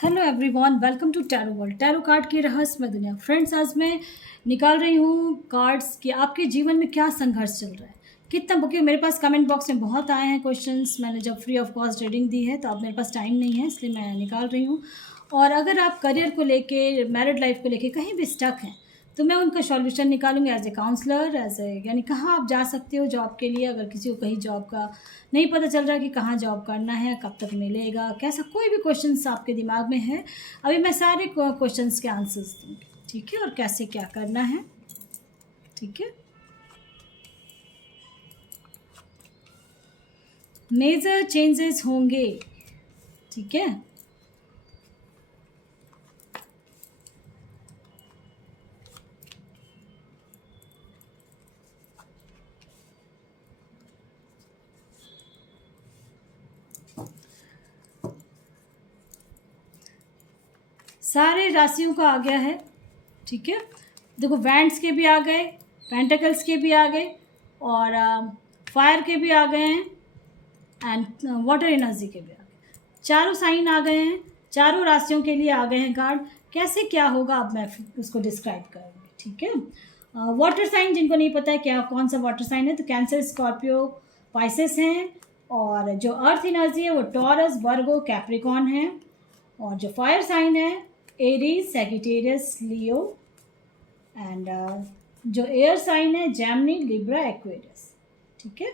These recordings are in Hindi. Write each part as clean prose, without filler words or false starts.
Hello everyone, welcome to tarot world. Tarot card की रहस्यमय दुनिया। फ्रेंड्स, आज मैं निकाल रही हूँ कार्ड्स कि आपके जीवन में क्या संघर्ष चल रहा है। कितना बुके मेरे पास कमेंट बॉक्स में बहुत आए हैं क्वेश्चंस। मैंने जब फ्री ऑफ कॉस्ट रीडिंग दी है तो अब मेरे पास टाइम नहीं है, इसलिए मैं निकाल रही हूँ। और अगर आप करियर को लेके, मैरिड लाइफ को लेके कहीं भी स्टक हैं तो मैं उनका सॉल्यूशन निकालूंगी एज ए काउंसलर, यानी कहाँ आप जा सकते हो जॉब के लिए। अगर किसी को कहीं जॉब का नहीं पता चल रहा कि कहाँ जॉब करना है, कब तक मिलेगा, कैसा कोई भी क्वेश्चंस आपके दिमाग में है, अभी मैं सारे क्वेश्चंस के आंसर्स दूँगी, ठीक है। और कैसे क्या करना है, ठीक है। मेजर चेंजेस होंगे, ठीक है। सारे राशियों का आ गया है, ठीक है। देखो, वैंड्स के भी आ गए, पेंटिकल्स के भी आ गए, और फायर के भी आ गए हैं, एंड वाटर एनर्जी के भी आ गए। चारों साइन आ गए हैं, चारों राशियों के लिए आ गए हैं कार्ड। कैसे क्या होगा अब मैं उसको डिस्क्राइब करूँगी, ठीक है। वाटर साइन, जिनको नहीं पता है क्या कौन सा वाटर साइन है, तो कैंसर, स्कॉर्पियो, पाइसेस हैं। और जो अर्थ एनर्जी है वो टॉरस, वर्गो, कैप्रिकॉन है। और जो फायर साइन है एरीज, सैजिटेरियस, लियो। एंड जो एयर साइन है जेमिनी, लिब्रा, एक्वेरियस, ठीक है।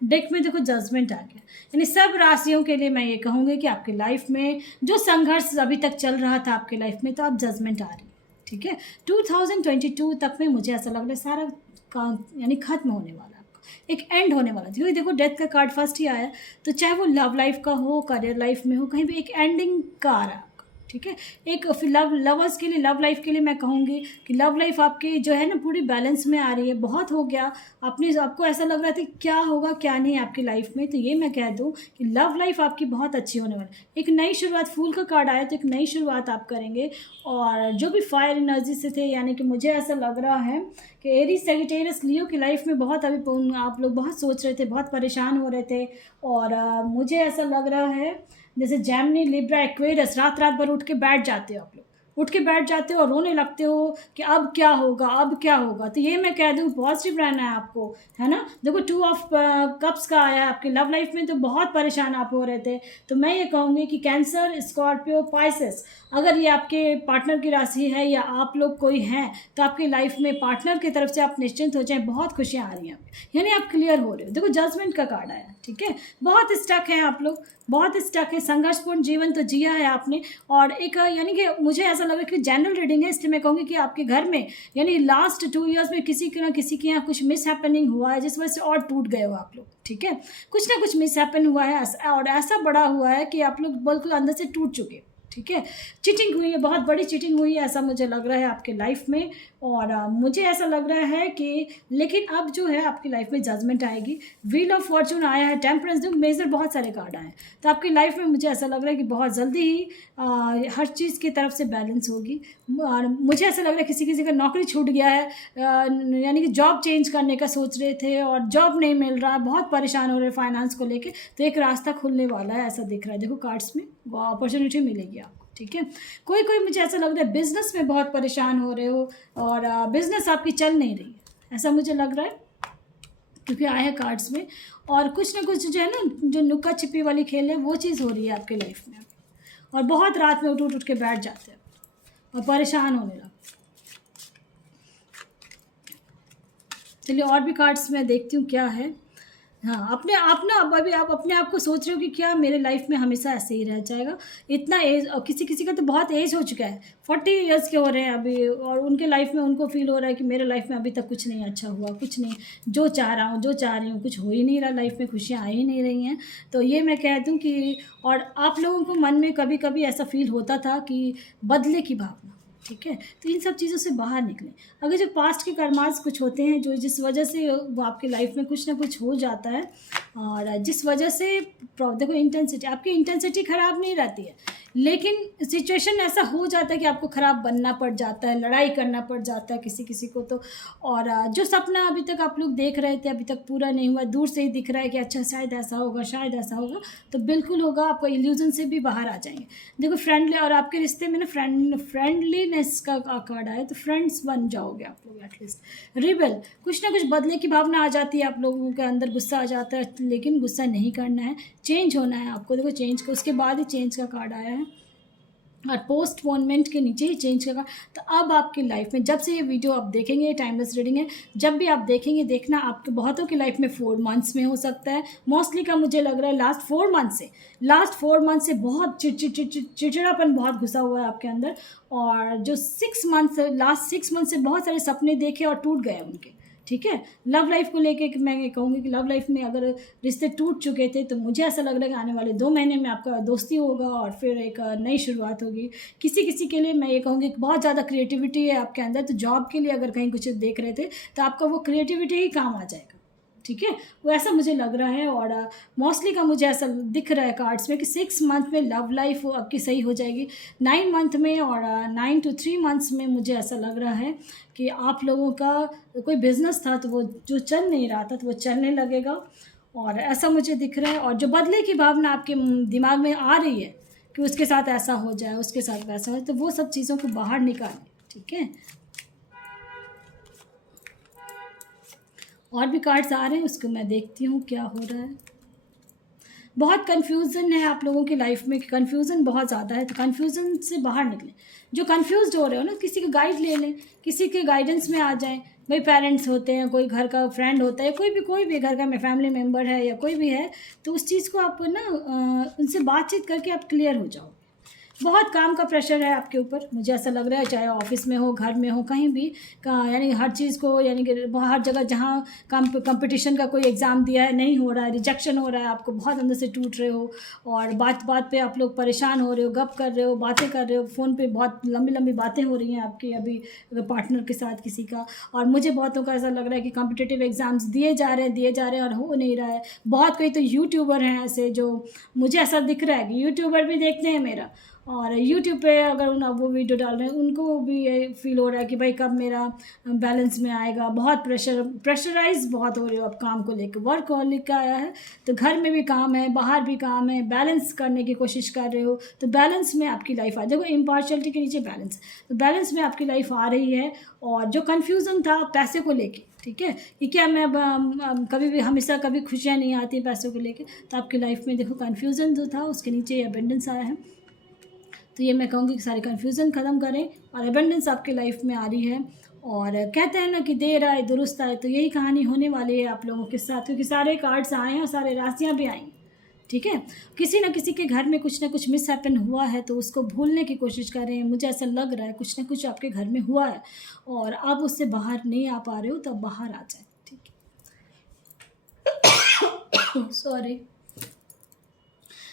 डेक में देखो जजमेंट आ गया, यानी सब राशियों के लिए मैं ये कहूँगी कि आपकी लाइफ में जो संघर्ष अभी तक चल रहा था आपकी लाइफ में, तो अब जजमेंट आ रही है, ठीक है। 2022 तक में मुझे ऐसा लग रहा है सारा काम यानी खत्म होने वाला है, आपका एक एंड होने वाला है। क्योंकि देखो डेथ का कार्ड फर्स्ट ही आया, तो चाहे वो लव लाइफ का हो, करियर लाइफ में हो, कहीं भी एक एंडिंग का आ रहा है, ठीक है। एक लवर्स के लिए, लव लाइफ के लिए मैं कहूँगी कि लव लाइफ आपकी जो है ना पूरी बैलेंस में आ रही है। बहुत हो गया आपको ऐसा लग रहा था कि क्या होगा क्या नहीं आपकी लाइफ में, तो ये मैं कह दूँ कि लव लाइफ आपकी बहुत अच्छी होने वाली है। एक नई शुरुआत, फूल का कार्ड आया तो एक नई शुरुआत आप करेंगे। और जो भी फायर एनर्जी से थे, यानी कि मुझे ऐसा लग रहा है कि एरीज, सैजिटेरियस, लियो की लाइफ में बहुत अभी आप लोग बहुत सोच रहे थे, बहुत परेशान हो रहे थे। और मुझे ऐसा लग रहा है जैसे जेमिनी, लिब्रा, एक्वेरियस, रात रात भर उठ के बैठ जाते हो आप लोग, उठ के बैठ जाते हो और रोने लगते हो कि अब क्या होगा, अब क्या होगा। तो ये मैं कह दूँ पॉजिटिव रहना है आपको, है ना। देखो 2 ऑफ कप्स का आया है आपकी लव लाइफ में, तो बहुत परेशान आप हो रहे थे। तो मैं ये कहूँगी कि कैंसर, स्कॉर्पियो, पाइसेस, अगर ये आपके पार्टनर की राशि है या आप लोग कोई हैं, तो आपकी लाइफ में पार्टनर की तरफ से आप निश्चिंत हो जाएं, बहुत खुशियाँ आ रही हैं, यानी आप क्लियर हो रहे हो। देखो जजमेंट का कार्ड आया, ठीक है। बहुत स्टक है आप लोग, बहुत स्टक है, संघर्षपूर्ण जीवन तो जिया है आपने। और एक यानी कि मुझे ऐसा लग रहा है कि जनरल रीडिंग है, इसलिए मैं कहूँगी कि आपके घर में यानी लास्ट 2 ईयर्स में किसी के ना किसी के यहाँ कुछ मिस हैपनिंग हुआ है, जिस वजह से और टूट गए हो आप लोग, ठीक है। कुछ ना कुछ मिस हैपन हुआ है, और ऐसा बड़ा हुआ है कि आप लोग बिल्कुल अंदर से टूट चुके हो, ठीक है। चीटिंग हुई है, बहुत बड़ी चीटिंग हुई है, ऐसा मुझे लग रहा है आपके लाइफ में। और मुझे ऐसा लग रहा है कि लेकिन अब जो है आपकी लाइफ में जजमेंट आएगी। व्हील ऑफ फॉर्चून आया है, टेम्परेंस, जो मेजर बहुत सारे कार्ड आए हैं। तो आपकी लाइफ में मुझे ऐसा लग रहा है कि बहुत जल्दी ही हर चीज़ की तरफ से बैलेंस होगी। और मुझे ऐसा लग रहा है किसी किसी का नौकरी छूट गया है, यानी कि जॉब चेंज करने का सोच रहे थे और जॉब नहीं मिल रहा, बहुत परेशान हो रहे फाइनेंस को लेके, तो एक रास्ता खुलने वाला है, ऐसा दिख रहा है। देखो कार्ड्स में अपॉर्चुनिटी मिलेगी आपको, ठीक है। कोई कोई मुझे ऐसा लग रहा है बिजनेस में बहुत परेशान हो रहे हो और बिजनेस आपकी चल नहीं रही है, ऐसा मुझे लग रहा है, क्योंकि आए हैं कार्ड्स में। और कुछ ना कुछ जो है ना, जो नुक्का छिपी वाली खेल है, वो चीज़ हो रही है आपके लाइफ में। और बहुत रात में उठ के बैठ जाते हैं और परेशान होने लगते। चलिए और भी कार्ड्स मैं देखती हूँ क्या है। हाँ, अपने आप ना अभी आप अपने आप को सोच रहे हो कि क्या मेरे लाइफ में हमेशा ऐसे ही रह जाएगा। इतना एज, और किसी किसी का तो बहुत एज हो चुका है, 40 ईयर्स के हो रहे हैं अभी, और उनके लाइफ में उनको फील हो रहा है कि मेरे लाइफ में अभी तक कुछ नहीं अच्छा हुआ, कुछ नहीं, जो चाह रहा हूँ, जो चाह रही हूँ, कुछ हो ही नहीं रहा, लाइफ में खुशियाँ आ ही नहीं रही हैं। तो ये मैं कह दूँ कि, और आप लोगों को मन में कभी कभी ऐसा फील होता था कि बदले की भावना, ठीक है। तो इन सब चीज़ों से बाहर निकलें। अगर जो पास्ट के कर्मास कुछ होते हैं जो जिस वजह से वो आपकी लाइफ में कुछ ना कुछ हो जाता है, और जिस वजह से देखो इंटेंसिटी, आपकी इंटेंसिटी ख़राब नहीं रहती है, लेकिन सिचुएशन ऐसा हो जाता है कि आपको ख़राब बनना पड़ जाता है, लड़ाई करना पड़ जाता है किसी किसी को तो। और जो सपना अभी तक आप लोग देख रहे थे अभी तक पूरा नहीं हुआ, दूर से ही दिख रहा है कि अच्छा शायद ऐसा होगा, शायद ऐसा होगा, तो बिल्कुल होगा। आपको इल्यूजन से भी बाहर आ जाएंगे। देखो फ्रेंडली, और आपके रिश्ते में ना फ्रेंडलीनेस का कार्ड आया, तो फ्रेंड्स बन जाओगे आप लोग एटलीस्ट। रिबेल, कुछ ना कुछ बदले की भावना आ जाती है आप लोगों के अंदर, गुस्सा आ जाता है, लेकिन गुस्सा नहीं करना है, चेंज होना है आपको। देखो चेंज का, उसके बाद ही चेंज का कार्ड आया है, और पोस्टपोनमेंट के नीचे ही चेंज का। तो अब आपकी लाइफ में जब से ये वीडियो आप देखेंगे, टाइमलेस रीडिंग है, जब भी आप देखेंगे, देखना आपके बहुतों की लाइफ में 4 मंथ्स में हो सकता है, मोस्टली का मुझे लग रहा है लास्ट 4 मंथ से बहुत चिड़चिड़ापन बहुत घुसा हुआ है आपके अंदर। और जो 6 मंथ, लास्ट 6 मंथ से बहुत सारे सपने देखे और टूट गए उनके, ठीक है। लव लाइफ को लेके मैं ये कहूँगी कि लव लाइफ में अगर रिश्ते टूट चुके थे, तो मुझे ऐसा लग रहा है कि आने वाले 2 महीने में आपका दोस्ती होगा और फिर एक नई शुरुआत होगी। किसी किसी के लिए मैं ये कहूँगी कि बहुत ज़्यादा क्रिएटिविटी है आपके अंदर, तो जॉब के लिए अगर कहीं कुछ देख रहे थे, तो आपका वो क्रिएटिविटी ही काम आ जाएगा, ठीक है। वो ऐसा मुझे लग रहा है। और मोस्टली का मुझे ऐसा दिख रहा है कार्ड्स में कि 6 मंथ में लव लाइफ आपकी सही हो जाएगी, 9 मंथ में, और 9 to 3 मंथ्स में मुझे ऐसा लग रहा है कि आप लोगों का कोई बिजनेस था तो वो जो चल नहीं रहा था तो वो चलने लगेगा, और ऐसा मुझे दिख रहा है। और जो बदले की भावना आपके दिमाग में आ रही है कि उसके साथ ऐसा हो जाए, उसके साथ वैसा हो, तो वो सब चीज़ों को बाहर निकालें, ठीक है। और भी कार्ड्स आ रहे हैं, उसको मैं देखती हूँ क्या हो रहा है। बहुत कन्फ्यूज़न है आप लोगों की लाइफ में, कन्फ्यूज़न बहुत ज़्यादा है, तो कन्फ्यूज़न से बाहर निकलें। जो कन्फ्यूज़्ड हो रहे हो ना, किसी का गाइड ले लें, किसी के गाइडेंस में आ जाएं। भाई पेरेंट्स होते हैं, कोई घर का फ्रेंड होता है, कोई भी घर का फैमिली मेम्बर है या कोई भी है, तो उस चीज़ को आप ना उनसे बातचीत करके आप क्लियर हो जाओ। बहुत काम का प्रेशर है आपके ऊपर, मुझे ऐसा लग रहा है, चाहे ऑफिस में हो, घर में हो, कहीं भी यानी हर चीज़ को, यानी कि हर जगह जहाँ कंपटीशन का कोई एग्ज़ाम दिया है, नहीं हो रहा है, रिजेक्शन हो रहा है, आपको बहुत अंदर से टूट रहे हो, और बात बात पे आप लोग परेशान हो रहे हो, गप कर रहे हो, बातें कर रहे हो, फ़ोन पे बहुत लंबी लंबी बातें हो रही हैं आपकी अभी पार्टनर के साथ किसी का। और मुझे बहुतों का ऐसा लग रहा है कि कॉम्पिटिटिव एग्ज़ाम्स दिए जा रहे हैं और हो नहीं रहा है। बहुत कोई तो यूट्यूबर हैं ऐसे, जो मुझे ऐसा दिख रहा है कि यूट्यूबर भी देखते हैं मेरा, और यूट्यूब पे अगर वो वीडियो डाल रहे हैं, उनको भी ये फील हो रहा है कि भाई कब मेरा बैलेंस में आएगा। बहुत प्रेशराइज बहुत हो रहे हो अब काम को लेकर। वर्कहॉलिक का आया है, तो घर में भी काम है, बाहर भी काम है, बैलेंस करने की कोशिश कर रहे हो, तो बैलेंस में आपकी लाइफ आ, देखो इम्पार्शियलिटी के नीचे बैलेंस, तो बैलेंस में आपकी लाइफ आ रही है। और जो कन्फ्यूज़न था पैसे को लेके, ठीक है, कि क्या मैं कभी भी हमेशा कभी खुशियाँ नहीं आती पैसों को लेके, तो आपकी लाइफ में देखो कन्फ्यूज़न जो था उसके नीचे अबंडेंस आया है। तो ये मैं कहूँगी कि सारे कन्फ्यूज़न ख़त्म करें, और अबंडेंस आपकी लाइफ में आ रही है। और कहते हैं ना कि देर आए दुरुस्त आए, तो यही कहानी होने वाली है आप लोगों के साथ, क्योंकि सारे कार्ड्स आए हैं और सारे राशियाँ भी आई हैं, ठीक है। किसी ना किसी के घर में कुछ ना कुछ मिस हैपन हुआ है, तो उसको भूलने की कोशिश करें। मुझे ऐसा लग रहा है कुछ ना कुछ आपके घर में हुआ है और आप उससे बाहर नहीं आ पा रहे हो, तो बाहर आ जाए, ठीक है। सॉरी।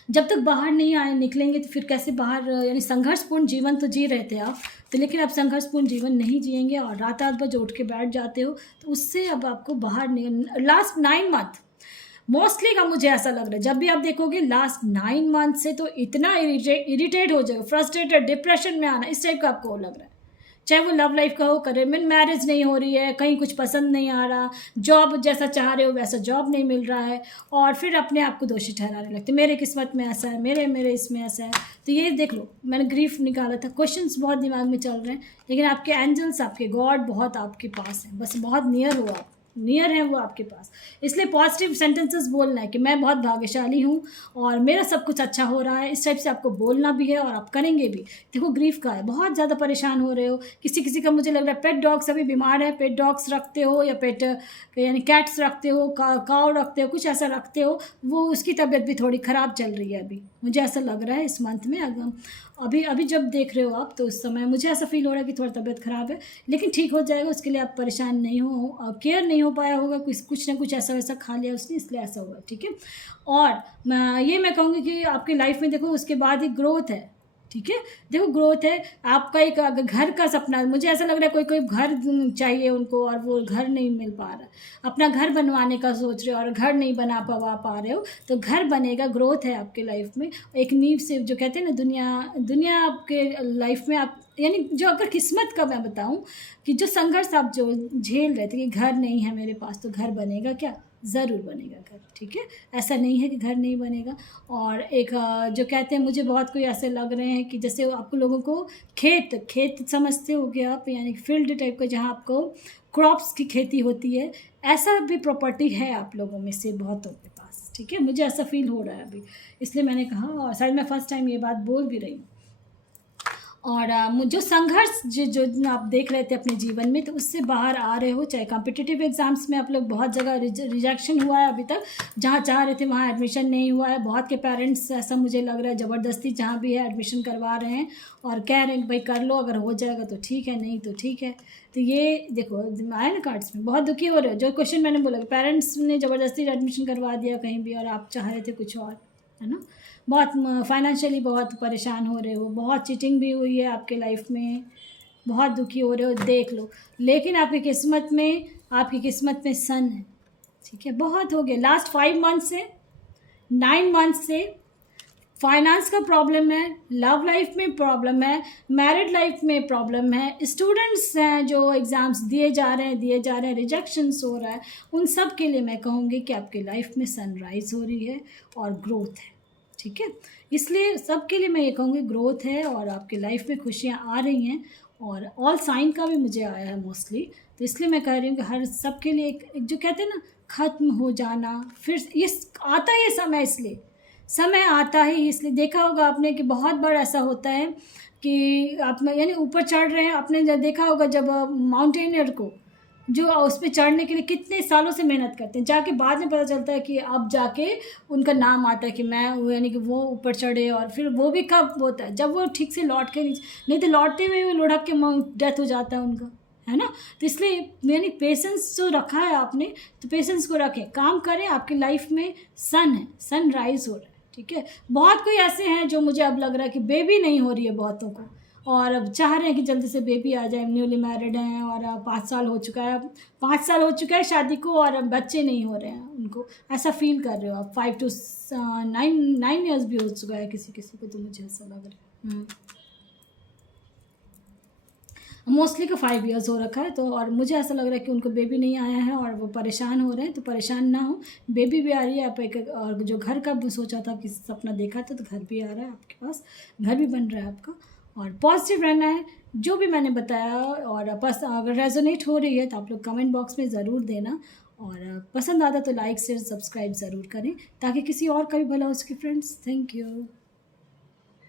जब तक बाहर नहीं आए निकलेंगे तो फिर कैसे बाहर, यानी संघर्षपूर्ण जीवन तो जी रहे थे आप, तो लेकिन आप संघर्षपूर्ण जीवन नहीं जिएंगे, और रात रात भर जो उठ के बैठ जाते हो, तो उससे अब आपको बाहर नहीं। लास्ट 9 मंथ मोस्टली का मुझे ऐसा लग रहा है, जब भी आप देखोगे लास्ट 9 मंथ से तो इतना इरिटेट हो जाएगा, फ्रस्ट्रेटेड, डिप्रेशन में आना, इस टाइप का आपको लग रहा है। चाहे वो लव लाइफ का हो, करियर में मैरिज नहीं हो रही है, कहीं कुछ पसंद नहीं आ रहा, जॉब जैसा चाह रहे हो वैसा जॉब नहीं मिल रहा है, और फिर अपने आप को दोषी ठहराने लगते, मेरे किस्मत में ऐसा है, मेरे इसमें ऐसा है। तो ये देख लो, मैंने ग्रीफ निकाला था, क्वेश्चंस बहुत दिमाग में चल रहे हैं, लेकिन आपके एंजल्स, आपके गॉड बहुत आपके पास हैं, बस बहुत नियर हो आप, नियर है वो आपके पास। इसलिए पॉजिटिव सेंटेंसेस बोलना है कि मैं बहुत भाग्यशाली हूँ और मेरा सब कुछ अच्छा हो रहा है, इस टाइप से आपको बोलना भी है और आप करेंगे भी। देखो ग्रीफ का है, बहुत ज़्यादा परेशान हो रहे हो, किसी किसी का मुझे लग रहा है पेट डॉग्स अभी बीमार है, पेट डॉग्स रखते हो या पेट यानी कैट्स रखते हो, काव रखते हो, कुछ ऐसा रखते हो, वो उसकी तबीयत भी थोड़ी ख़राब चल रही है अभी, मुझे ऐसा लग रहा है इस मंथ में। अभी जब देख रहे हो आप, तो उस समय मुझे ऐसा फील हो रहा है कि थोड़ा तबीयत ख़राब है, लेकिन ठीक हो जाएगा, उसके लिए आप परेशान नहीं हो। केयर नहीं हो पाया होगा, कुछ ना कुछ ऐसा वैसा खा लिया उसने, इसलिए ऐसा हुआ, ठीक है। और मैं कहूँगी कि आपकी लाइफ में देखो उसके बाद ही ग्रोथ है, ठीक है। देखो ग्रोथ है आपका, एक अगर घर का सपना, मुझे ऐसा लग रहा है कोई कोई घर चाहिए उनको और वो घर नहीं मिल पा रहा, अपना घर बनवाने का सोच रहे हो और घर नहीं बना पा रहे हो, तो घर बनेगा। ग्रोथ है आपके लाइफ में, एक नींव से जो कहते हैं ना, दुनिया दुनिया आपके लाइफ में आप, यानी जो अगर किस्मत का मैं बताऊं कि जो संघर्ष आप जो झेल रहे थे कि घर नहीं है मेरे पास, तो घर बनेगा क्या, ज़रूर बनेगा घर, ठीक है। ऐसा नहीं है कि घर नहीं बनेगा। और एक जो कहते हैं, मुझे बहुत कोई ऐसे लग रहे हैं कि जैसे आप लोगों को खेत खेत समझते हो कि आप, यानी फील्ड टाइप का जहाँ आपको क्रॉप्स की खेती होती है, ऐसा भी प्रॉपर्टी है आप लोगों में से बहुतों के पास, ठीक है। मुझे ऐसा फील हो रहा है अभी, इसलिए मैंने कहा, और शायद मैं फर्स्ट टाइम ये बात बोल भी रही हूँ। और जो संघर्ष जो आप देख रहे थे अपने जीवन में, तो उससे बाहर आ रहे हो। चाहे कॉम्पिटिटिव एग्ज़ाम्स में आप लोग बहुत जगह रिजेक्शन हुआ है अभी तक, जहाँ चाह रहे थे वहाँ एडमिशन नहीं हुआ है। बहुत के पेरेंट्स, ऐसा मुझे लग रहा है, ज़बरदस्ती जहाँ भी है एडमिशन करवा रहे हैं और कह रहे हैं कि भाई कर लो, अगर हो जाएगा तो ठीक है, नहीं तो ठीक है। तो ये देखो आए ना कार्ड्स में, बहुत दुखी हो रहे हो। जो क्वेश्चन मैंने बोला, पेरेंट्स ने ज़बरदस्ती एडमिशन करवा दिया कहीं भी और आप चाह रहे थे कुछ और, है ना। बहुत फाइनेंशियली बहुत परेशान हो रहे हो, बहुत चीटिंग भी हुई है आपके लाइफ में, बहुत दुखी हो रहे हो, देख लो। लेकिन आपकी किस्मत में सन है, ठीक है। बहुत हो गया लास्ट 5 मंथ से, 9 मंथ से। फाइनेंस का प्रॉब्लम है, लव लाइफ में प्रॉब्लम है, मैरिड लाइफ में प्रॉब्लम है, स्टूडेंट्स हैं जो एग्ज़ाम्स दिए जा रहे हैं, रिजेक्शंस हो रहा है। उन सब के लिए मैं कहूँगी कि आपकी लाइफ में सनराइज़ हो रही है और ग्रोथ है, ठीक है। इसलिए सबके लिए मैं ये कहूँगी ग्रोथ है और आपकी लाइफ में खुशियाँ आ रही हैं। और ऑल साइन का भी मुझे आया है मोस्टली, तो इसलिए मैं कह रही हूँ कि हर सबके लिए एक जो कहते हैं ना, ख़त्म हो जाना, फिर ये आता ही है समय, इसलिए समय आता ही, इसलिए देखा होगा आपने कि बहुत बार ऐसा होता है कि आप यानी ऊपर चढ़ रहे हैं, आपने देखा होगा जब माउंटेनियर को जो उस पे चढ़ने के लिए कितने सालों से मेहनत करते हैं, जाके बाद में पता चलता है कि अब जाके उनका नाम आता है कि मैं, यानी कि वो ऊपर चढ़े। और फिर वो भी कब होता है, जब वो ठीक से लौट के नहीं तो लौटते हुए वो लुढ़क के डेथ हो जाता है उनका, है ना। तो इसलिए यानी पेशेंस जो रखा है आपने, तो पेशेंस को रखें, काम करें। आपकी लाइफ में सन है, सनराइज़ हो रहा है, ठीक है। बहुत कोई ऐसे हैं जो मुझे अब लग रहा है कि बेबी नहीं हो रही है बहुतों को, और अब चाह रहे हैं कि जल्दी से बेबी आ जाए, न्यूली मैरिड हैं और 5 साल हो चुका है, 5 साल हो चुका है शादी को और अब बच्चे नहीं हो रहे हैं उनको, ऐसा फील कर रहे हो आप। 5 to 9 ईयर्स भी हो चुका है किसी किसी को, तो मुझे ऐसा लग रहा है मोस्टली का 5 ईयर्स हो रखा है। तो और मुझे ऐसा लग रहा है कि उनको बेबी नहीं आया है और वो परेशान हो रहे हैं, तो परेशान ना हो, बेबी भी आ रही है। आप एक, और जो घर का भी सोचा था कि सपना देखा था, तो घर भी आ रहा है आपके पास, घर भी बन रहा है आपका। और पॉजिटिव रहना है, जो भी मैंने बताया। और बस अगर रेजोनेट हो रही है तो आप लोग कमेंट बॉक्स में ज़रूर देना, और पसंद आता तो लाइक शेयर सब्सक्राइब ज़रूर करें, ताकि किसी और का भी भला हो सके फ्रेंड्स। Thank you.